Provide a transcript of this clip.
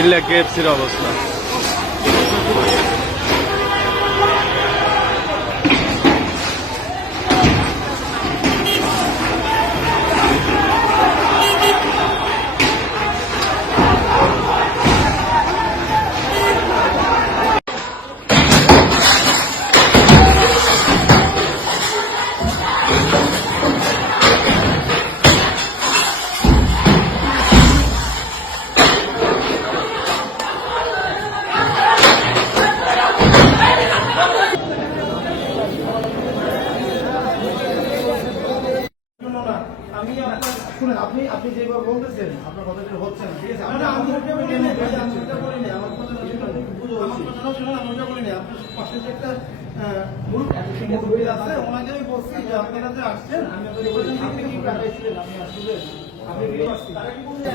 কুমিল্লা কেএফসির অবস্থা। আপনি আপনি যেভাবে বলতেছেন আপনার কথাটা হচ্ছে না, ঠিক আছে? আমার একটা মুরব্বী আছে, ওনাকে আমি বলছি যে আপনারা যে আসছেন, আমি আপনি কি টাকায় ছিলেন, আমি আসলে আপনি তারা কি বলতে